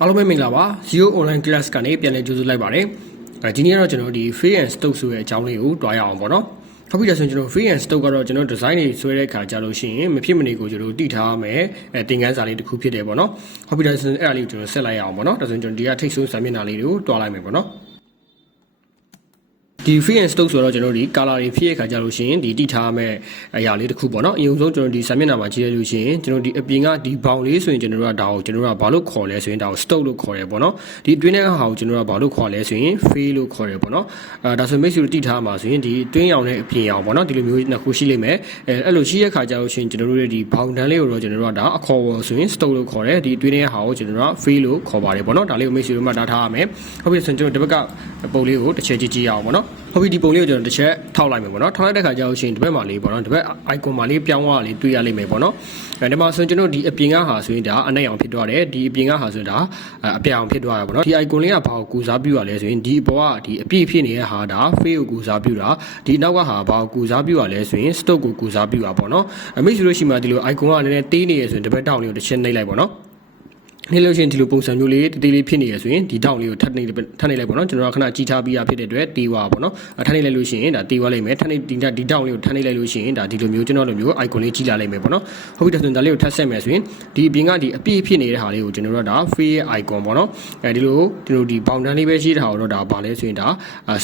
အားလုံးပဲမင်္ဂလာပါ Zero Online Class ကနေပြန်လည်ကြိုဆိုလိုက်ပါတယ်ဒီနေ့ကတော့ကျွန်တော်ဒီ Free and Stock ဆိုတဲ့အကြောင်းလေးကိုတွားရအောင်ပေါ့နော်ဟုတ်ပြီဒါဆိုရင်ကျွန်တော် Free and Stock ကတော့ကျွန်တော် design တွေဆွဲတဲ့အခါကြာလို့ရှိရင်မဖြစ်မနေကိုကျွန်တော်တည်ထားမယ်သင်ခန်းစာလေးတစ်ခုဖြစ်တယ်ပေါ့နော်ဟုတ်ပြီဒါဆိုရင်အဲ့ဒါလေးကိုကျွန်တော်ဆက်လိုက်ရအောင်ပေါ့နော်ဒါဆိုရင်ကျွန်တော်ဒီကထိတ်ဆိုးစာမျက်နှာလေးတွေကိုတွားလိုက်မယ်ပေါ့နော်ဒီ free and stock ဆိုတော့ကျွန်တော်ဒီ color တွေဖြည့်ရခါကြလို့ရှိရင်ဒီတိထားမဲ့အရာလေးတစ်ခုပေါ့နော်အရင်ဆုံးကျွန်တော်ဒီစာမျက်နှာမှာကြည့်ရလို့ရှိရင်ကျွန်တော်ဒီအပြင်ကဒီဘောင်လေးဆိုရင်ကျွန်တော်တို့ကဒါကိုကျွန်တော်တို့ကဘာလို့ခေါ်လဲဆိုရင်ဒါကို stock လို့ခေါ်တယ်ပေါ့နော်ဒီအတွင်းထဲကဟာကိုကျွန်တော်တို့ကဘာလို့ခေါ်လဲဆိုရင် free လို့ခေါ်တယ်ပေါ့နော်ဒါဆိုမိတ်ဆွေတို့တိထားမှာဆိုရင်ဒီအတွင်းရောင်နဲ့အပြင်ရောင်ပေါ့နော်ဒီလိုမျိုးနှစ်ခုရှိလိမ့်မယ်အဲ့လိုရှိရခါကြလို့ရှိရင်ကျွန်တော်တို့ရဲ့ဒီဘောင်တန်းလေးကိုတော့ကျွန်တော်တို့ကဒါအခေါ်ဆိုရင် stock လို့ခေါ်တယ်ဒီအတွင်းထဲကဟာကိုကျွန်တော်တို့က free လို့ခေါ်ပါတယ်ပေါ့နော်ဒါလေးကိုမိတ်ဆွေတို့မှတ်ထားရမယ်ဟုတ်ပြီဆိုရင်ကျွန်တော်ဒီဘက်ကပုံလေးကိုတစ်ချက်ကြည့်အောင်ပေါ့နော်ဟုတ်ပြီဒီပုံလေးကိုကျွန်တော်တစ်ချက်ထောက်လိုက်မယ်ပေါ့နော်ထောက်လိုက်တဲ့ခါကျတော့ရှင်ဒီဘက်မှာလေးပေါ့နော်ဒီဘက် icon မှာလေးပြောင်းသွားလေးတွေ့ရလိမ့်မယ်ပေါ့နော်ဒီမှာဆိုရင်ကျွန်တော်ဒီအပြင်ကဟာဆိုရင်ဒါအနက်အောင်ဖြစ်သွားတယ်ဒီအပြင်ကဟာဆိုရင်ဒါအပြောင်ဖြစ်သွားတာပေါ့နော်ဒီ icon လေးကဘာကိုကူစားပြုရလဲဆိုရင်ဒီအပေါ်ကဒီအပြည့်ဖြစ်နေတဲ့ဟာဒါ face ကိုကူစားပြုတာဒီနောက်ကဟာဘာကိုကူစားပြုရလဲဆိုရင် stock ကိုကူစားပြုတာပေါ့နော်အမိတ်ဆိုလို့ရှိမှဒီလို icon ကလည်းတေးနေရဆိုရင်ဒီဘက်တောင်လေးကိုတစ်ချက်နှိပ်လိုက်ပေါ့နော်နေလို့ရှိရင်ဒီလိုပုံစံမျိုးလေးတေးလေးဖြစ်နေရဆိုရင်ဒီတောင်လေးကိုထပ်နေလိုက်ပေါ့နော်ကျွန်တော်ကခဏကြည့်ထားပြီးရဖြစ်တဲ့အတွက်တေးွားပေါ့နော်ထပ်နေလိုက်လို့ရှိရင်ဒါတေးွားလိုက်မယ်ထပ်နေဒီတောင်လေးကိုထပ်နေလိုက်လို့ရှိရင်ဒါဒီလိုမျိုးကျွန်တော်လိုမျိုး icon လေးကြီးလာလိုက်မယ်ပေါ့နော်ဟုတ်ပြီဒါဆိုရင်ဒါလေးကိုထပ်ဆက်မယ်ဆိုရင်ဒီအပြင်ကဒီအပြည့်ဖြစ်နေတဲ့ဟာလေးကိုကျွန်တော်တို့ဒါ free icon ပေါ့နော်ဒီလိုဒီဘောင်တန်းလေးပဲရှိတာတော့ဒါပါလဲဆိုရင်ဒါ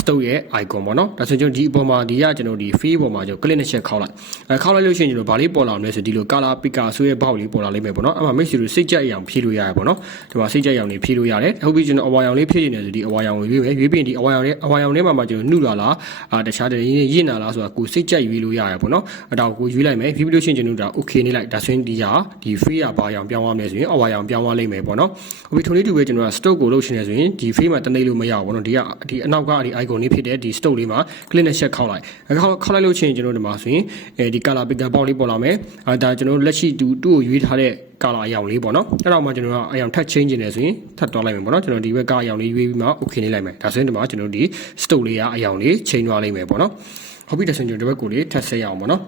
stock ရဲ့ icon ပေါ့နော်ဒါဆိုကျွန်တော်ဒီအပေါ်မှာဒီကကျွန်တော်ဒီ free ပေါ်မှာကျွန်တော် click နဲ့ချက်ခောက်လိုက်လို့ရှိရင်ကျွန်တော်ဘာလေးပေါ်လာမလဲဆိုဒီလို color picker ဆိုရဲ့ဘောက်လေးပေါ်လာလိမ့်မယ်ပေါ့နော်အဲ့မှာမိတ်ဆွေတို့စိတ်ကြိုက်အောင်ဖြည့်လို့ရတယ်ပေါ့နော်ဒီမှာစိတ်ကြိုက်အောင်လေးဖြည့်လို့ရတယ်ဟုတ်ပြီကျွန်တော်အဝါရောင်လေးဖြည့်နေတယ်ဆိုဒီအဝါရောင်ကိုရွေးမယ်ရွေးပြီးဒီအဝါရောင်ထဲမှာကျွန်တော်နှုလာလားတခြားတည်းရင့်နာလားဆိုတာကိုစိတ်ကြိုက်ရွေးလို့ရတယ်ပေါ့နော်အဲ့ဒါကိုရွေးလိုက်မယ်ရွေးပြီးလို့ရှိရင်ကျွန်တော်ဒါ okay နေလိုက်ဒါဆိုရင်ဒီဟာဒီ free ကဘာရောင်ပြောင်းသွားမယ်ဆိုရင်အဝါရောင်ပြောင်းသွားလိမ့်မယ်ပေါ့နော်ဟုတ်ပြီထုံလေးတူပဲကျွန်တော်က stock ကိုလုပ်ရှင်နေဆိုရင်ဒီ free မှာတနေလို့မရဘူးပေါ့နော်ဒီအနောက်ကဒီ icon လေးဖြစ်တဲ့ဒီ stock လေးမှာ click နဲ့ check ခောက်လိုက်လိုက်လို့ရှိရင်ကျွန်တော်ဒီမှာဆိုရင်ဒီ color picker box လေးပေါ်လာမယ်ဒါကျွန်တော်လက်ရှိသူ့ကိုရွေးထားတဲ့color အရောင်လေးပေါ့နော်အဲ့တော့မှကျွန်တော်ကအရောင်ထပ် change နေတယ်ဆိုရင်ထပ်တွားလိုက်မယ်ပေါ့နော်ကျွန်တော်ဒီဘက်ကအရောင်လေးရွေးပြီးမှ okay နေလိုက်မယ်ဒါဆိုရင်ဒီမှာကျွန်တော်ဒီ stock လေးကအရောင်လေး change သွားလိမ့်မယ်ပေါ့နော်ဟုတ်ပြီဒါဆိုရင်ကျွန်တော်ဒီဘက်ကိုလေးထပ်ဆက်ရအောင်ပေါ့နော်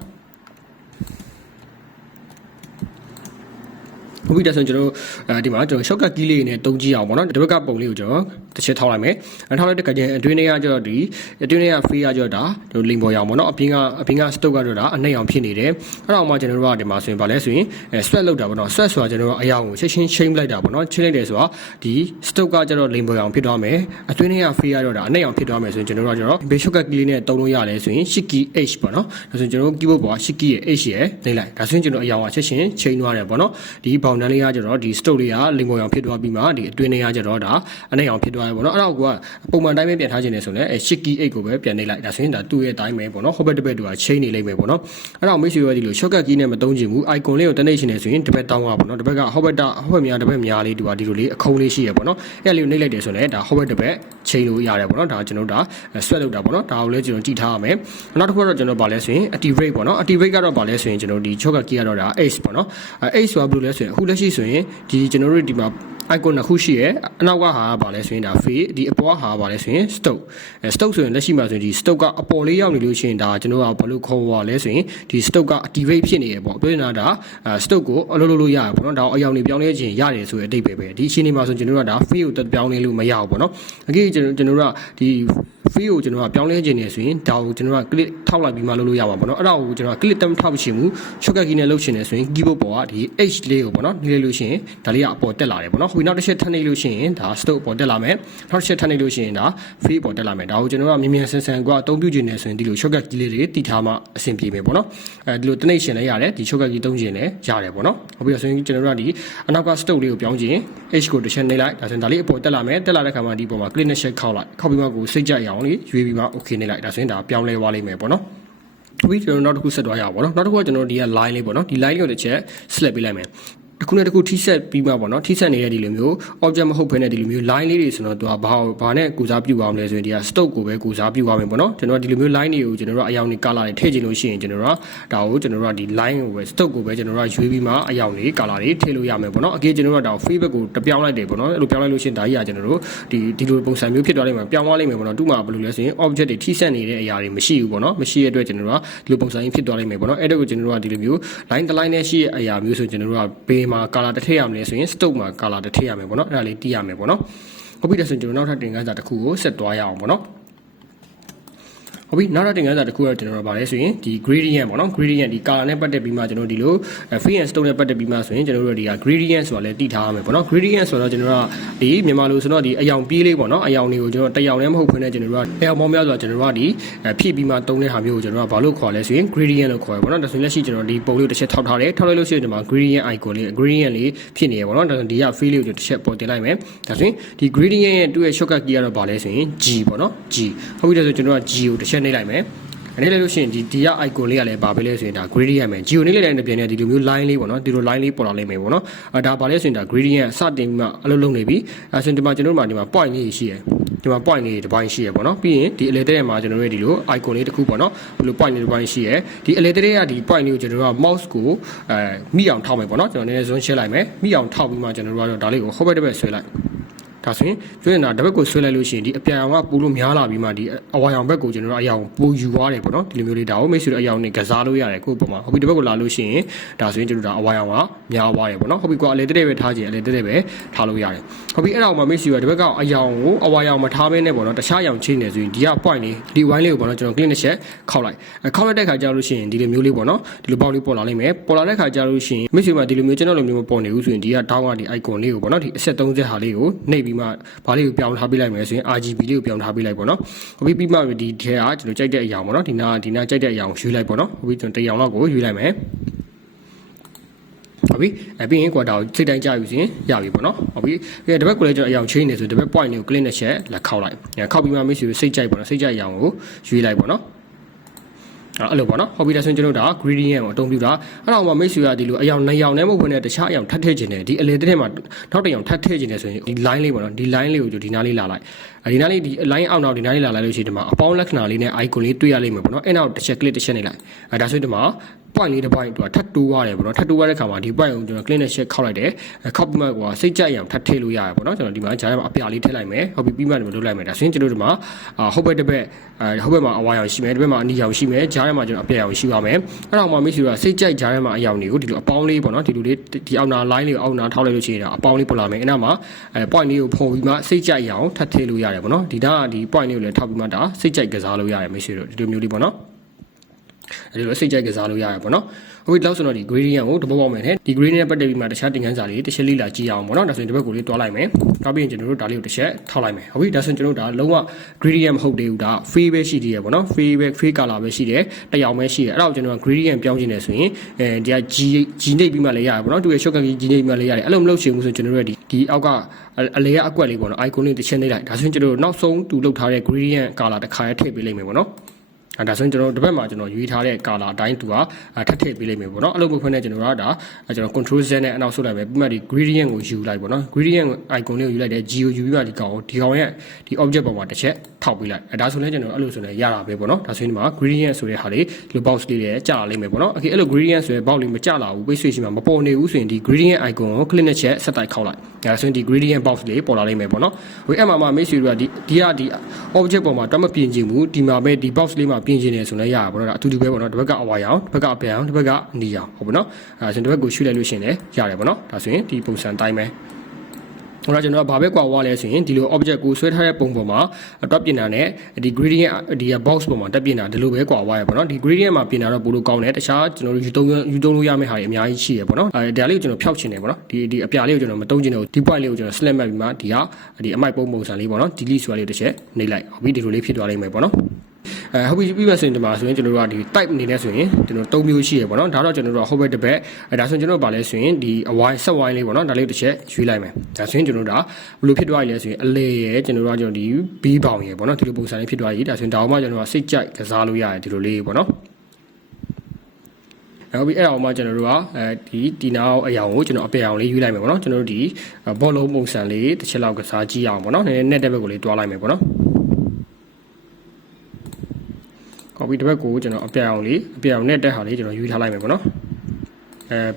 ဟုတ်ပြီဒါဆိုရင်ကျွန်တော်ဒီမှာကျွန်တော် shortcut key လေးနဲ့တုံးကြည့်အောင်ပေါ့နော်ဒီဘက်ကပုံလေးကိုကျွန်တော်တစ်ချက်ထောက်လိုက်မယ်ထောက်လိုက်တဲ့ကကြရင်အတွင်းထဲကကျတော့ဒီအတွင်းထဲက free ကကျတော့ဒါတို့လိမ်ပေါ်ရောင်ပေါ့နော်အပြင်က stock ကတော့ဒါအနှက်ရောင်ဖြစ်နေတယ်အဲ့တော့မှကျွန်တော်တို့ကဒီမှာဆိုရင်ဗာလဲဆိုရင်sweat လောက်တာပေါ့နော် sweat ဆိုတာကျွန်တော်တို့အရောင်ကိုချက်ချင်း change လိုက်တာပေါ့နော်ချင်းလိုက်တယ်ဆိုတာဒီ stock ကကျတော့လိမ်ပေါ်ရောင်ဖြစ်သွားမယ်အတွင်းထဲက free ကတော့ဒါအနှက်ရောင်ဖြစ်သွားမယ်ဆိုရင်ကျွန်တော်တို့ကကျတော့ shortcut key လေးနဲ့တုံးလို့ရတယ်ဆိုရင် shift key H ပေါ့နော်ဒါဆိုရင်ကျွန်တော်တို့ keyboard ပေါ်က shift key ရဲ့ H ရဲ့နှိပ်လိုက်ဒါဆိုရင်ကျွန်တော်အရောင်ကချက်ချင်း change သွားတယ်ပေါ့နော်ဒီဘောင်တန်းလေးကကျတော့ဒီ stock လေးကလိမ်ပေါ်ရောင်ဖြစ်သွားပြီးမှဒီအတွင်းထဲကကျတော့ဒါအနှက်ရောင်ဖြစ်သွားတယ်ပေါ့နော်အဲ့တော့ကပုံမှန်တိုင်းပဲပြန်ထားခြင်းနေဆိုရင်shift key 8ကိုပဲပြန်နှိပ်လိုက်ဒါဆိုရင်ဒါသူ့ရဲ့အတိုင်းပဲပေါ့နော်ဟိုဘက်တစ်ဘက်တူက chain နေလိမ့်မယ်ပေါ့နော်အဲ့တော့မိတ်ဆွေတို့ဒီလို shortcut key နဲ့မသုံးချင်ဘူး icon လေးကိုတနှိပ်ခြင်းနေဆိုရင်တစ်ဘက်တောင်းပါပေါ့နော်တစ်ဘက်ကဟိုဘက်များတစ်ဘက်များလေးတူပါဒီလိုလေးအခုံးလေးရှိရပေါ့နော်အဲ့လေးကိုနှိပ်လိုက်တယ်ဆိုရင်ဒါဟိုဘက်တစ်ဘက် chain လို့ရတယ်ပေါ့နော်ဒါကျွန်တော်ဒါ sweat လုပ်တာပေါ့နော်ဒါကိုလည်းကျွန်တော်ကြည့်ထားရမယ်နောက်တစ်ခုတော့ကျွန်တော်ဗာလဲဆိုရင် activate ပေါ့နော် activate ကတော့ဗာလဲဆိုရင်ကျွန်တော်ဒီ shortcut key ကတော့ဒါ H ပေါ့နော် H ဆိုတာဘယ်လိုလဲဆိုရင်အခုလက်ရှိဆိုရင်ဒီကျွန်တော်တို့ဒီမှာ icon နှစ်ခုရှိရဲအနောက်ကဟာကပါလဲဆိုရင်ဒါ free ဒီအပေါ်ဟာပါလဲဆိုရင် stock ဆိုရင်လက်ရှိမှာဆိုရင်ဒီ stock ကအပေါ်လေးရောက်နေလို့ရှိရင်ဒါကျွန်တော်ကဘာလို့ခေါ်ရလဲဆိုရင်ဒီ stock က activate ဖြစ်နေရပေါ့ပြောနေတာဒါ stock ကိုအလုပ်လို့ရရပေါ့နော်ဒါအရောင်တွေပြောင်းလဲခြင်းရတယ်ဆိုတဲ့အတိတ်ပဲဒီအချိန်ဒီမှာဆိုကျွန်တော်ကဒါ free ကိုပြောင်းလဲလို့မရဘူးပေါ့နော်အကြည့်ကျွန်တော်ကဒီ free ကိုကျွန်တော်ကပြောင်းလဲခြင်းနေဆိုရင်ဒါကိုကျွန်တော်က click ထောက်လိုက်ပြီးမှလုပ်လို့ရပါပေါ့နော်အဲ့ဒါကိုကျွန်တော်က click တက်မထောက်ချင်ဘူး shortcut key နဲ့လုပ်ချင်နေဆိုရင် keyboard ပေါ်ကဒီ H လေးကိုပေါ့နော်နှိပ်လို့ရှိရင်ဒါလေးကအပေါ်တက်လာတယ်ပေါ့နော်နောက်တစ်ချက်ထပ်နှိပ်လို့ရှိရင်ဒါ stock ပေါ်တက်လာမယ်နောက်တစ်ချက်ထပ်နှိပ်လို့ရှိရင်ဒါ free ပေါ်တက်လာမယ်ဒါကိုကျွန်တော်ကမြန်ဆန်ကအသုံးပြုခြင်းနေဆိုရင်ဒီလို shortcut key လေးတွေတည်ထားမှအဆင်ပြေမယ်ပေါ့နော်ဒီလိုတနှိပ်ရှင်လည်းရတယ်ဒီ shortcut key သုံးခြင်းလည်းရတယ်ပေါ့နော်ဟုတ်ပြီဆိုရင်ကျွန်တော်တို့ကဒီအနောက်က stock လေးကိုပြောင်းခြင်း H ကိုတစ်ချက်နှိပ်လိုက်ဒါဆိုရင်ဒါလေးအပေါ်တက်လာမယ်တက်လာတဲ့ခါမှာဒီပေါ်မှာ click နဲ့ check ခောက်လိုက်ခောက်ပြီးမှကိုစိတ်ကြအောင်လေးရွေးပြီးမှ okay နှိပ်လိုက်ဒါဆိုရင်ဒါပြောင်းလဲသွားလိမ့်မယ်ပေါ့နော်ဒီကျွန်တော်နောက်တစ်ခုဆက်သွားရအောင်ပေါ့နော်နောက်တစ်ခုကကျွန်တော်ဒီက line လေးပေါ့နော်ဒီ line လေးကိုတစ်ချက် select ပေးလိုက်မယ်တစ်ခုနဲ့တစ်ခုထိဆက်ပြီးမှပေါ့နော်ထိဆက်နေတဲ့ဒီလိုမျိုး object မဟုတ်ဘဲနဲ့ဒီလိုမျိုး line လေးတွေဆိုတော့သူကဘာနဲ့ကူစားပြုအောင်လဲဆိုရင်ဒီက stock ကိုပဲကူစားပြုအောင်မယ်ပေါ့နော်ကျွန်တော်ဒီလိုမျိုး line တွေကိုကျွန်တော်တို့အရောင်တွေ color တွေထည့်ချင်လို့ရှိရင်ကျွန်တော်တို့ဒါကိုကျွန်တော်တို့ဒီ line ကိုပဲ stock ကိုပဲကျွန်တော်တို့ရွေးပြီးမှအရောင်တွေ color တွေထည့်လို့ရမယ်ပေါ့နော်အကေကျွန်တော်တို့ဒါ feedback ကိုတပြောင်းလိုက်တယ်ပေါ့နော်အဲ့လိုပြောင်းလိုက်လို့ရှိရင်ဒါကြီးကကျွန်တော်တို့ဒီလိုပုံစံမျိုးဖြစ်သွားလိမ့်မယ်ပြောင်းသွားလိမ့်မယ်ပေါ့နော်သူ့မှာဘယ်လိုလဲဆိုရင် object တွေထိဆက်နေတဲ့အရာတွေမရှိဘူးပေါ့နော်မရှိတဲ့အတွက်ကျွန်တော်တို့ဒီလိုပုံစံကြီးဖြစ်သွားလိမ့်မယ်ပေါ့နော်အဲ့ဒါကိုကျွန်တော်တို့ကဒီလိုမျိုး line တစ် line နဲ့ရှိတဲ့အရာမျိုးဆိုကျွန်တော်တို့ကဘေး မှာကာလာတစ်ထည့်ရမလဲဆိုရင် stoke မှာကာလာတစ်ထည့်ရမယ်ပေါ့နော်အဲ့ဒါလေးတီးရမယ်ပေါ့နော်ဟုတ်ပြီဒါဆိုရင်ကျွန်တော်နောက်ထပ်တင်ခန်းစာတစ်ခုကိုဆက်သွားရအောင်ပေါ့နော်ဟုတ်ပြီနောက်တစ်တင်ခန်းစာတစ်ခုကတော့ကျွန်တော်ဗာလဲဆိုရင်ဒီ gradient ပေါ့နော် gradient ဒီ color နဲ့ပတ်သက်ပြီးမှကျွန်တော်ဒီလို free and stoke နဲ့ပတ်သက်ပြီးမှဆိုရင်ကျွန်တော်တို့ဒီက gradient ဆိုတာလည်းတည်ထားရမယ်ပေါ့နော် gradient ဆိုတော့ကျွန်တော်တို့ကဒီမြန်မာလိုဆိုတော့ဒီအယောင်ပြေးလေးပေါ့နော်အယောင်တွေကိုကျွန်တော်တယောင်လည်းမဟုတ်ဘဲနဲ့ကျွန်တော်တို့ကအယောင်ပေါင်းများစွာကျွန်တော်တို့ကဒီဖြည့်ပြီးမှတုံးတဲ့ဟာမျိုးကိုကျွန်တော်တို့ကဘာလို့ခေါ်လဲဆိုရင် gradient လို့ခေါ်ရပေါ့နော်ဒါဆိုရင်လက်ရှိကျွန်တော်ဒီပုံလေးတစ်ချက်ထောက်ထားတယ်ထောက်လိုက်လို့ရှိရင်ဒီမှာ gradient icon လေး gradient လေးဖြစ်နေရပေါ့နော်ဒါဆိုဒီက free လေးကိုတစ်ချက်ပေါ်တင်လိုက်မယ်ဒါဆိုရင်ဒီ gradient ရဲ့သူ့ရဲ့ shortcut key ကတော့ဘာလဲဆိုရင် G ပေါ့နော် G ဟုတ်ပြီဒါဆိုကျွန်တော်က G ကိုတစ်ချက်နှိပ်လိုက်မယ်အဲ့ဒါလို့ရှိရင်ဒီက icon လေးကလည်းဘာပဲလဲဆိုရင်ဒါ gradient ပဲ geo နေလိုက်တဲ့ပြင်နဲ့ဒီလိုမျိုး line လေးပေါ့နော်ဒီလို line လေးပေါ်လာလိမ့်မယ်ပေါ့နော်ဒါဘာလဲဆိုရင်ဒါ gradient စတင်ပြီးမှအလုပ်လုပ်နေပြီအဲ့ဆိုဒီမှာကျွန်တော်တို့ဒီမှာ point လေးရှိရယ်ဒီမှာ point လေးတစ်ပိုင်းရှိရယ်ပေါ့နော်ပြီးရင်ဒီ element ထဲမှာကျွန်တော်တို့ဒီလို icon လေးတစ်ခုပေါ့နော်ဘယ်လို point လေးတစ်ပိုင်းရှိရယ်ဒီ element ထဲကဒီ point လေးကိုကျွန်တော်တို့က mouse ကိုမိအောင်ထောက်မယ်ပေါ့နော်ကျွန်တော်နည်းနည်း zoom ရှင်းလိုက်မယ်မိအောင်ထောက်ပြီးမှကျွန်တော်တို့ကတော့ဒါလေးကိုဟိုဘက်တစ်ဘက်ဆွဲလိုက်ဒါဆိုရင်ကျွန်းတာတစ်ဘက်ကိုဆွဲလိုက်လို့ရှိရင်ဒီအပြန်အောင်ကပူလို့များလာပြီးမှဒီအဝါရောင်ဘက်ကိုကျွန်တော်တို့အရောင်ပူယူသွားတယ်ပေါ့နော်ဒီလိုမျိုးလေးဒါကိုမိတ်ဆွေတို့အရောင်နဲ့ကစားလို့ရတယ်ကိုယ့်ပုံမှာဟုတ်ပြီတစ်ဘက်ကိုလာလို့ရှိရင်ဒါဆိုရင်ကျွန်တော်တို့ဒါအဝါရောင်ကများသွားတယ်ပေါ့နော်ဟုတ်ပြီကွာအလေတဲ့ပဲထားခြင်းအလေတဲ့ပဲထားလို့ရတယ်ဟုတ်ပြီအဲ့ဒါကိုမှမိတ်ဆွေတို့တစ်ဘက်ကအရောင်ကိုအဝါရောင်မထားဘဲနဲ့ပေါ့နော်တခြားအရောင်ချင်းနေဆိုရင်ဒီက point လေးဒီ wine လေးကိုပေါ့နော်ကျွန်တော် click နဲ့ချက်ခောက်လိုက်ခောက်လိုက်တဲ့ခါကျလို့ရှိရင်ဒီလိုမျိုးလေးပေါ့နော်ဒီလိုပေါက်လေးပေါ်လာလိမ့်မယ်ပေါ်လာတဲ့ခါကျလို့ရှိရင်မိတ်ဆွေမှာဒီလိုမျိုးကျွန်တော်လိုမျိုးမပေါ်နေဘူးဆိုရင်ဒီက down ကဒီ icon လေးကိုပေါ့နော်ဒီအဆက်30ဟာလေးကိုနှိပ်ပြီးမှဘာလေးကိုပြောင်းထားပေးလိုက်မယ်ဆိုရင် RGB လေးကိုပြောင်းထားပေးလိုက်ပေါ့နော်ဟုတ်ပြီပြီးမှဒီထဲကကျွန်တော်ကြိုက်တဲ့အရာပေါ့နော်ဒီနာကြိုက်တဲ့အရာကိုရွေးလိုက်ပေါ့နော်ဟုတ်ပြီကျွန်တော်တရောင်လောက်ကိုရွေးလိုက်မယ်ဟုတ်ပြီပြီးရင်ကွာတာကိုစိတ်တိုင်းကြယူစဉ်ရပြီပေါ့နော်ဟုတ်ပြီဒီဘက်ကိုလည်းကျွန်တော်အရောင် change နေဆိုဒီဘက် point လေးကို click နဲ့ချက်လက်ခောက်လိုက်ခောက်ပြီးမှမိတ်ဆွေစိတ်ကြိုက်ပေါ့နော်စိတ်ကြိုက်အရာကိုရွေးလိုက်ပေါ့နော်အဲ့လိုပေါ့နော်ဟောပြီးဒါဆိုရင်ကျွန်တော်တို့ဒါ gradient ကိုအသုံးပြုတာအဲ့တော့မှမိတ်ဆွေကဒီလိုအယောင်2ယောင်နဲ့မဟုတ်ဘဲနဲ့တခြားအယောင်ထပ်ထည့်ခြင်းနဲ့ဒီအလေတဲ့ထဲမှာနောက်တစ်ယောင်ထပ်ထည့်ခြင်းနဲ့ဆိုရင်ဒီ line လေးပေါ့နော်ဒီ line လေးကိုဒီနားလေးလာလိုက်ဒီနားလေးဒီ line အောက်နောက်ဒီနားလေးလာလိုက်လို့ရှိရင်ဒီမှာအပေါင်းလက္ခဏာလေးနဲ့ icon လေးတွေ့ရလိမ့်မယ်ပေါ့နော်အဲ့နောက်တစ်ချက် click တစ်ချက်နေလိုက်ဒါဆိုရင်ဒီမှာ point လေးတစ်ပိုင်းသူကထပ်တိုးသွားတယ်ပေါ့နော်ထပ်တိုးသွားတဲ့ခါမှာဒီ point ကိုကျွန်တော် click နဲ့ check ခောက်လိုက်တယ်ခောက်ပြီးမှကွာစိတ်ကြိုက်အောင်ထပ်ထည့်လို့ရတယ်ပေါ့နော်ကျွန်တော်ဒီမှာဂျားထဲမှာအပြာလေးထည့်လိုက်မယ်ဟုတ်ပြီပြီးမှဒီမှာလုပ်လိုက်မယ်ဒါဆိုရင်ကျွန်တော်ဒီမှာဟုတ်ဘက်တစ်ဘက်ဟုတ်ဘက်မှာအဝါရောင်ရှိမယ်ဒီဘက်မှာအနီရောင်ရှိမယ်ဂျားထဲမှာကျွန်တော်အပြာရောင်ရှိပါမယ်အဲ့တော့မှမိတ်ဆွေကစိတ်ကြိုက်ဂျားထဲမှာအရောင်တွေကိုဒီလိုအပေါင်းလေးပေါ့နော်ဒီလိုလေးဒီအောက်နာ line လေးကိုအောက်နာထောက်လိုက်လို့ရှိရင်အပေါင်းလေးပေါ်လာမယ်အဲ့နောက်မှာpoint လေးကိုဖုံပြီးမှစိတ်ကြိုက်အောင်ထပ်ထည့်လို့ရတယ်ပေါ့နော်ဒီဒါကဒီ point လေးကိုလည်းထောက်ပြီးမှဒါစိတ်ကြိုက်ကစားလို့ရတယ်မိတ်ဆွေတို့ဒီလိုမျိုးလေးပေါ့နော်အဲ့လိုစိတ်ကြိုက်ကစားလို့ရတယ်ပေါ့နော်ဟုတ်ပြီလောက်ဆိုတော့ဒီ gradient ကိုတဘောပေါက်မယ်တဲ့ဒီ gradient နဲ့ပတ်သက်ပြီးမှတခြားသင်ခန်းစာလေးတစ်ချက်လေးလာကြည့်အောင်ပေါ့နော်ဒါဆိုရင်ဒီဘက်ကိုလေးတွားလိုက်မယ်တွားပြီးရင်ကျွန်တော်တို့ဒါလေးကိုတစ်ချက်ထောက်လိုက်မယ်ဟုတ်ပြီဒါဆိုရင်ကျွန်တော်တို့ဒါလုံးဝ gradient မဟုတ်သေးဘူးဒါ free ပဲရှိသေးရပေါ့နော် free color ပဲရှိတယ်တရောင်ပဲရှိတယ်အဲ့ဒါကိုကျွန်တော် gradient ပြောင်းခြင်းနေဆိုရင်ဒီက G နှိပ်ပြီးမှလည်းရတယ်ပေါ့နော်သူရဲ့ shortcut key G နှိပ်ပြီးမှလည်းရတယ်အဲ့လိုမလုပ်ချင်ဘူးဆိုရင်ကျွန်တော်တို့ဒီအောက်ကအလေကအကွက်လေးပေါ့နော် icon လေးတစ်ချက်နှိပ်လိုက်ဒါဆိုရင်ကျွန်တော်တို့နောက်ဆုံးတူလုပ်ထားတဲ့ gradient color တစ်ခါရထည့်ပေးလိုက်မယ်ပေါ့နော်ဒါဆိုရင်ကျွန်တော်ဒီဘက်မှာကျွန်တော်ရွေးထားတဲ့ color အတိုင်းသူကထပ်ထည့်ပေးလိုက်မယ်ပေါ့နော်အဲ့လိုမျိုးဖွင့်နေကျွန်တော်ကဒါကျွန်တော် control z နဲ့အနောက်ဆုတ်လိုက်မယ်ပြီးမှဒီ gradient ကိုယူလိုက်ပေါ့နော် gradient icon လေးကိုယူလိုက်တယ် G ကိုယူပြီးမှဒီကောင်ရဲ့ဒီ object ပေါ်မှာတစ်ချက်ထောက်ပေးလိုက်ဒါဆိုရင်ကျွန်တော်အဲ့လိုဆိုရင်ရတာပဲပေါ့နော်ဒါဆိုရင်ဒီမှာ gradient ဆိုတဲ့ဟာလေးဒီလို box လေးလည်းကြာလာလိမ့်မယ်ပေါ့နော်okay အဲ့လို gradient ဆိုတဲ့ box လေးမကြာလာဘူးပိတ်ဆွေးရှိမှာမပေါ်နေဘူးဆိုရင်ဒီ gradient icon ကို click နဲ့ချက်ဆက်တိုက်ခောက်လိုက်ဒါဆိုရင်ဒီ gradient box လေးပေါ်လာလိမ့်မယ်ပေါ့နော်ဟိုအဲ့မှာမိတ်ဆွေတို့ကဒီ object ပေါ်မှာတော့မပြင်ချင်ဘူးဒီမှာပဲဒီ box လေးမှာပြင်ချင်တယ်ဆိုလည်းရပါဘောနော်အတူတူပဲပေါ့နော်တစ်ဘက်ကအဝါရောင်တစ်ဘက်ကအပြန်အောင်တစ်ဘက်ကအနီရောင်ဟုတ်ပါနော်အဲဆိုရင်တစ်ဘက်ကိုရွှေ့လိုက်လို့ရှိရင်လည်းရတယ်ပေါ့နော်ဒါဆိုရင်ဒီပုံစံတိုင်းပဲဟိုတော့ကျွန်တော်ကဘာပဲကွာဝါလဲဆိုရင်ဒီလို object ကိုဆွဲထားတဲ့ပုံပေါ်မှာတော့ပြင်တာနဲ့ဒီ gradient ဒီ box ပေါ်မှာတက်ပြင်တာဒီလိုပဲကွာဝါရပေါ့နော်ဒီ gradient မှာပြင်တာတော့ပိုလို့ကောင်းတယ်တခြားကျွန်တော်တို့ယူသုံးလို့ရမယ့်ဟာတွေအများကြီးရှိရပေါ့နော်ဒါလေးကိုကျွန်တော်ဖျောက်ချင်တယ်ပေါ့နော်ဒီအပြာလေးကိုကျွန်တော်မတုံးချင်တော့ဒီ point လေးကိုကျွန်တော် select မှတ်ပြီးမှဒီအမိုက်ပုံစံလေးပေါ့နော် delete ဆိုတာလေးကိုတစ်ချက်နှိပ်လိုက်ဟုတ်ပြီဒီလိုလေးဖြစ်သွားလိမ့်မယ်ပေါ့နော်ဟုတ်ပြီပြီးမှဆိုရင်ဒီမှာဆိုရင်ကျွန်တော်တို့ကဒီ type အနေနဲ့ဆိုရင်ကျွန်တော်3မျိုးရှိရပေါ့နော်ဒါတော့ကျွန်တော်တို့က hover တစ်ဘက်ဒါဆိုရင်ကျွန်တော်တို့ဗာလဲဆိုရင်ဒီအဝိုင်းဆက်ဝိုင်းလေးပေါ့နော်ဒါလေးတစ်ချက်ရွေးလိုက်မယ်ဒါဆိုရင်ကျွန်တော်တို့ဒါဘယ်လိုဖြစ်သွားရလဲဆိုရင်အလေရယ်ကျွန်တော်တို့ကဒီ B ဘောင်ရယ်ပေါ့နော်ဒီလိုပုံစံလေးဖြစ်သွားရည်ဒါဆိုရင်ဒါအောင်မှကျွန်တော်ကစိတ်ကြိုက်ကစားလို့ရတယ်ဒီလိုလေးပေါ့နော်ဟုတ်ပြီအဲ့ဒါအောင်မှကျွန်တော်တို့ကဒီနောက်အရာကိုကျွန်တော်အပြည့်အောင်လေးယူလိုက်မယ်ပေါ့နော်ကျွန်တော်တို့ဒီဘောလုံးပုံစံလေးတစ်ချက်လောက်ကစားကြည့်အောင်ပေါ့နော်နည်းနည်းနဲ့တဲ့ဘက်ကိုလေးတွားလိုက်မယ်ပေါ့နော်ဟုတ်ပြီဒီဘက်ကိုကျွန်တော်အပြည့်အောင်နဲ့တက်ဟာလေးကျွန်တော်ယူထားလိုက်မယ်ပေါ့နော်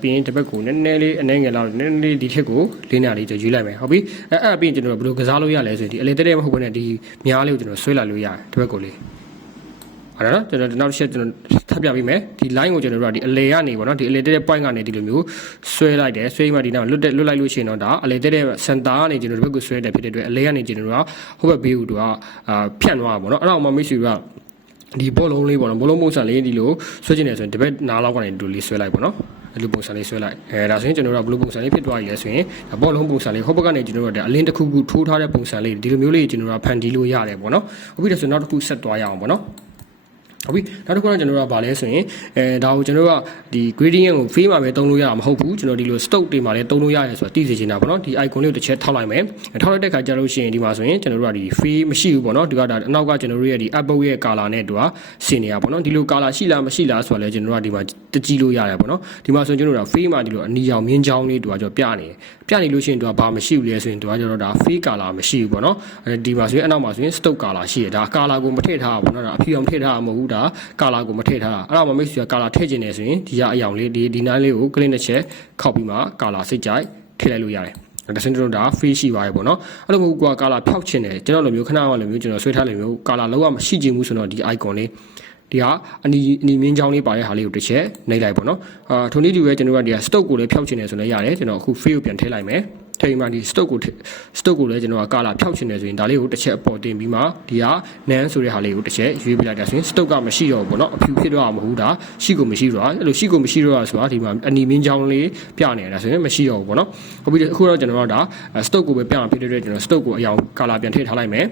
ပြီးရင်ဒီဘက်ကိုနည်းနည်းလေးအနှဲငယ်လောက်နည်းနည်းလေးဒီထက်ကိုလေးနာလေးကျွန်တော်ယူလိုက်မယ်ဟုတ်ပြီအဲ့ပြီးရင်ကျွန်တော်ဘယ်လိုကစားလို့ရလဲဆိုရင်ဒီအလေတက်တဲ့မဟုတ်ဘဲနဲ့ဒီမြားလေးကိုကျွန်တော်ဆွဲလိုက်လို့ရတယ်ဒီဘက်ကိုလေး နော်ကျွန်တော်နောက်တစ်ချက်ကျွန်တော်ထပ်ပြပေးမယ်ဒီ line ကိုကျွန်တော်တို့ကဒီအလေကနေပေါ့နော်ဒီအလေတဲ့ point ကနေဒီလိုမျိုးဆွဲလိုက်တယ်ဆွဲမှဒီနောက်လွတ်လိုက်လို့ရှိရင်တော့ဒါအလေတဲ့ center ကနေကျွန်တော်တို့ဘက်ကိုဆွဲတယ်ဖြစ်တဲ့အတွက်အလေကနေကျွန်တော်တို့ကဟိုဘက်ဘေးကိုတို့ကဖြန့်သွားတာပေါ့နော်အဲ့တော့မှမိတ်ဆွေတို့ကဒီဘောလုံးလေးပေါ့နော်ဘောလုံးပုံစံလေးဒီလိုဆွဲကျင်နေဆိုရင်ဒီဘက်နားလောက်ကနေဒီလိုလေးဆွဲလိုက်ပေါ့နော်အဲ့လိုပုံစံလေးဆွဲလိုက်ဒါဆိုရင်ကျွန်တော်တို့ကဘယ်လိုပုံစံလေးဖြစ်သွားရည်လဲဆိုရင်ဘောလုံးပုံစံလေးဟိုဘက်ကနေကျွန်တော်တို့ကအလင်းတစ်ခုခုထိုးထားတဲ့ပုံစံလေးဒီလိုမျိုးလေးကျွန်တော်တို့ကဖန်တီးလို့ရတယ်ပေါ့နော်ဟုတ်ပြီဒါဆိုနောက်တစ်ခုဆက်သွားရအောင်ပေါ့နော်ဟုတ်ပြီနောက်တစ်ခုကကျွန်တော်တို့ကဗာလဲဆိုရင်ဒါကိုကျွန်တော်တို့ကဒီ gradient ကို free မှာပဲသုံးလို့ရတာမဟုတ်ဘူးကျွန်တော်ဒီလို stock တွေမှာလည်းသုံးလို့ရတယ်ဆိုတာသိစေချင်တာပေါ့နော်ဒီ icon လေးကိုတစ်ချက်ထောက်လိုက်မယ်ထောက်လိုက်တဲ့ခါကျလို့ရှိရင်ဒီမှာဆိုရင်ကျွန်တော်တို့ကဒီ free မရှိဘူးပေါ့နော်ဒီကဒါအနောက်ကကျွန်တော်တို့ရဲ့ဒီ apple ရဲ့ color နဲ့တူကဆင်နေရပေါ့နော်ဒီလို color ရှိလားမရှိလားဆိုတာလည်းကျွန်တော်တို့ကဒီမှာတကြည့်လို့ရတယ်ပေါ့နော်ဒီမှာဆိုရင်ကျွန်တော်တို့က free မှာဒီလိုအနီရောင်မြင်းချောင်းလေးတူကကျွန်တော်ပြနေလို့ရှိရင်တူကဘာမရှိဘူးလဲဆိုရင်တူကကျွန်တော်ဒါ free color မရှိဘူးပေါ့နော်ဒီမှာဆိုရင်အနောက်မှာဆိုရင် stock color ရှိရဒါ color ကိုမထည့်ထားဘူးပေါ့နော်ဒါအဖြူအောင်ထည့်ထားမှာမဟုတ်ဘူးဒါ color ကိုမထည့်ထားတာအဲ့တော့မမိတ်ဆွေက color ထည့်ခြင်းနေဆိုရင်ဒီကအယောင်လေးဒီနားလေးကို click နဲ့ချက်ခောက်ပြီးမှ color စိတ်ကြိုက်ထည့်လိုက်လို့ရတယ်ဒါဆိုရင်တို့ဒါ free ရှိပါရဲ့ပေါ့နော်အဲ့လိုမဟုတ်ကွာ color ဖျောက်ခြင်းတယ်ကျွန်တော်လိုမျိုးခဏကလိုမျိုးကျွန်တော်ဆွဲထားလိုမျိုး color လောက်ရမရှိခြင်းဘူးဆိုတော့ဒီ icon လေးဒီကအနီမြင်းချောင်းလေးပါတဲ့ဟာလေးကိုတစ်ချက်နှိပ်လိုက်ပေါ့နော်ထိုနည်းတူပဲကျွန်တော်ကဒီက stock ကိုလည်းဖျောက်ခြင်းတယ်ဆိုလည်းရတယ်ကျွန်တော်အခု free ကိုပြန်ထည့်လိုက်မယ်ထည့်မှဒီ stock ကိုလည်းကျွန်တော်က color ဖျောက်ခြင်းတယ်ဆိုရင်ဒါလေးကိုတစ်ချက်အပေါ်တင်ပြီးမှဒီက nan ဆိုတဲ့ဟာလေးကိုတစ်ချက်ရွေးပြလိုက်တာဆိုရင် stock ကမရှိတော့ဘူးပေါ့နော်အဖြူဖြစ်တော့မှာမဟုတ်တာရှိကိုမရှိတော့အဲ့လိုရှိကိုမရှိတော့ဆိုတာဒီမှာအနီမြင်းချောင်းလေးပြနေတာဆိုရင်မရှိတော့ဘူးပေါ့နော်ဟုတ်ပြီအခုတော့ကျွန်တော်ကဒါ stock ကိုပဲပြအောင်ဖြစ်တဲ့အတွက်ကျွန်တော် stock ကိုအယောင် color ပြန်ထည့်ထားလိုက်မယ်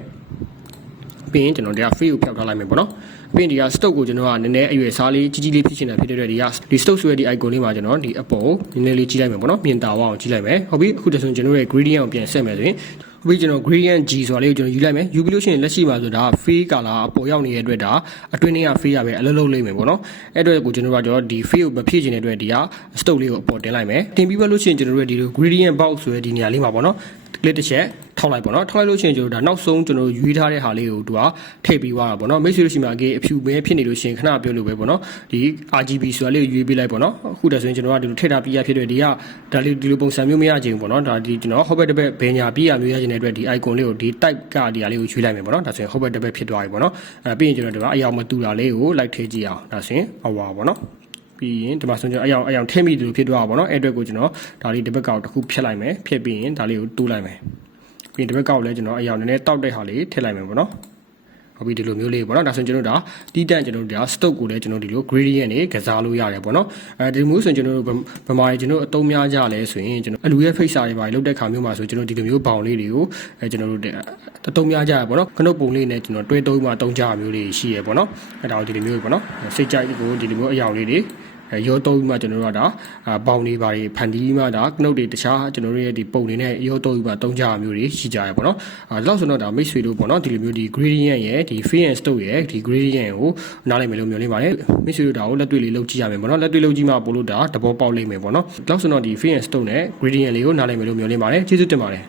ပြီးရင်ကျွန်တော်ဒီက free ကိုဖျောက်ထားလိုက်မယ်ပေါ့နော်ပြီးရင်ဒီက stock ကိုကျွန်တော်ကနည်းနည်းအရွယ်စားလေးကြီးလေးဖြစ်ချင်တာဖြစ်တဲ့အတွက်ဒီ stock ဆိုတဲ့ဒီ icon လေးမှာကျွန်တော်ဒီအပေါ်နည်းနည်းလေးကြီးလိုက်မယ်ပေါ့နော်မြင်တာဝအောင်ကြီးလိုက်မယ်ဟုတ်ပြီအခုတဆိုကျွန်တော်ရဲ့ gradient ကိုပြန်ဆက်မယ်ဆိုရင်ဟုတ်ပြီကျွန်တော် gradient G ဆိုတာလေးကိုကျွန်တော်ယူလိုက်မယ်ယူပြီးလို့ရှိရင်လက်ရှိမှာဆိုဒါ free color အပေါ်ရောက်နေတဲ့အတွက်ဒါအတွင်းထဲက free ရပဲအလုံးလုံးလေးမယ်ပေါ့နော်အဲ့အတွက်ကိုကျွန်တော်ကဒီ free ကိုမဖြည့်ချင်တဲ့အတွက်ဒီက stock လေးကိုအပေါ်တင်လိုက်မယ်တင်ပြီးပဲလို့ရှိရင်ကျွန်တော်တို့ဒီလို gradient box ဆိုတဲ့ဒီနေရာလေးမှာပေါ့နော် click တစ်ချက်ထောက်လိုက်ပေါ့နော်ထောက်လိုက်လို့ရှိရင်ကျွန်တော်ဒါနောက်ဆုံးကျွန်တော်ရွေးထားတဲ့ဟာလေးကိုသူကထည့်ပြီးသွားတာပေါ့နော်မိတ်ဆွေတို့ရှိမှာအဖြူပဲဖြစ်နေလို့ရှိရင်ခဏပြောလို့ပဲပေါ့နော်ဒီ RGB ဆိုတာလေးကိုရွေးပေးလိုက်ပေါ့နော်အခုတည်းဆိုရင်ကျွန်တော်ကဒီလိုထည့်ထားပြီးရဖြစ်တဲ့ဒီကဒါလေးဒီလိုပုံစံမျိုးမရချင်ဘူးပေါ့နော်ဒါဒီကျွန်တော်ဟောဘက်တစ်ဘက်ဘယ်ညာပြီးရမျိုးရချင်တဲ့အတွက်ဒီ icon လေးကိုဒီ type ကဒီဟာလေးကိုရွေးလိုက်မယ်ပေါ့နော်ဒါဆိုရင်ဟောဘက်တစ်ဘက်ဖြစ်သွားပြီပေါ့နော်ပြီးရင်ကျွန်တော်ဒီကအယောင်မတူတာလေးကိုလိုက်ထည့်ကြည့်အောင်ဒါဆိုရင်အဝါပေါ့နော်ပြီးရင်ဒီမှာဆိုကျွန်တော်အယောင်ထည့်မိတယ်လို့ဖြစ်သွားတာပေါ့နော်အဲ့အတွက်ကိုကျွန်တော်ဒါလေးဒီဘက်ကောက်တစ်ခုဖြတ်လိုက်မယ်ဖြတ်ပြီးရင်ဒါလေးကိုတိုးလိုက်မယ်ပြီးရင်ဒီဘက်ကောက်လည်းကျွန်တော်အယောင်နည်းနည်းတောက်တဲ့ဟာလေးထည့်လိုက်မယ်ပေါ့နော်ဟုတ်ပြီဒီလိုမျိုးလေးပေါ့နော်ဒါဆိုရင်ကျွန်တော်ဒါတီးတန့်ကျွန်တော်တို့ဒါ stock ကိုလည်းကျွန်တော်ဒီလို gradient နဲ့ကစားလို့ရတယ်ပေါ့နော်ဒီမျိုးဆိုရင်ကျွန်တော်တို့ဗမာတွေကျွန်တော်အသုံးများကြလဲဆိုရင်ကျွန်တော်အလူရဲ့ face တွေပါလောက်တဲ့ခါမျိုးမှာဆိုကျွန်တော်ဒီလိုမျိုးဘောင်လေးတွေကိုကျွန်တော်တို့အသုံးများကြရပေါ့နော်ခဏုတ်ပုံလေးနဲ့ကျွန်တော်တွဲသုံးမှသုံးကြမျိုးလေးရှိရပေါ့နော်အဲ့ဒါကိုဒီလိုမျိုးပေါ့နော်စိတ်ကြိုက်ကိုဒီလိုမျိုးအယောင်လေးတွေရောတုံးပြီးမှကျွန်တော်တို့ကဒါပေါင်တွေပါတွေဖန်တီးမှဒါကနုတ်တွေတခြားကျွန်တော်တို့ရဲ့ဒီပုံတွေနဲ့ရောတုံးပြီးမှတုံးကြမျိုးတွေရှိကြရပေါ့နော်ဒါလို့ဆိုတော့ဒါမိတ်ဆွေတို့ပေါ့နော်ဒီလိုမျိုးဒီ gradient ရဲ့ဒီ free and stock ရဲ့ဒီ gradient ကိုနားလည်မယ်လို့မျှော်လင့်ပါတယ်မိတ်ဆွေတို့ဒါကိုလက်တွေ့လေးလုပ်ကြည့်ရမယ်ပေါ့နော်လက်တွေ့လုပ်ကြည့်မှပို့လို့ဒါတဘောပေါက်လိမ့်မယ်ပေါ့နော်ဒါလို့ဆိုတော့ဒီ free and stock နဲ့ gradient လေးကိုနားလည်မယ်လို့မျှော်လင့်ပါတယ်ကျေးဇူးတင်ပါတယ်